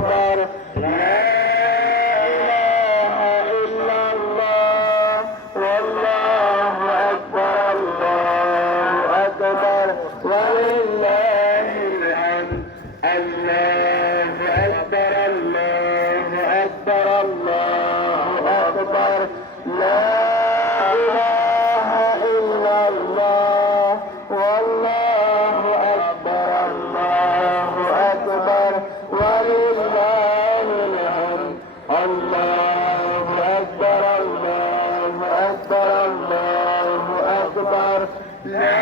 أكبر لا إله إلا الله والله أكبر الله أكبر ولله الحمد الله أكبر الله أكبر الله أكبر لا إله إلا الله والله أكبر الله أكبر ولله الحمد الله أكبر الله أكبر الله أكبر لا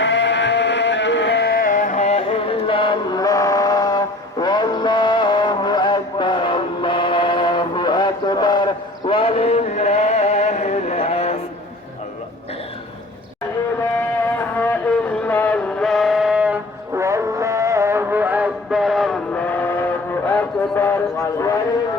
إله إلا الله والله أكبر الله أكبر ولله الحمد لا إله إلا الله والله أكبر الله أكبر ولله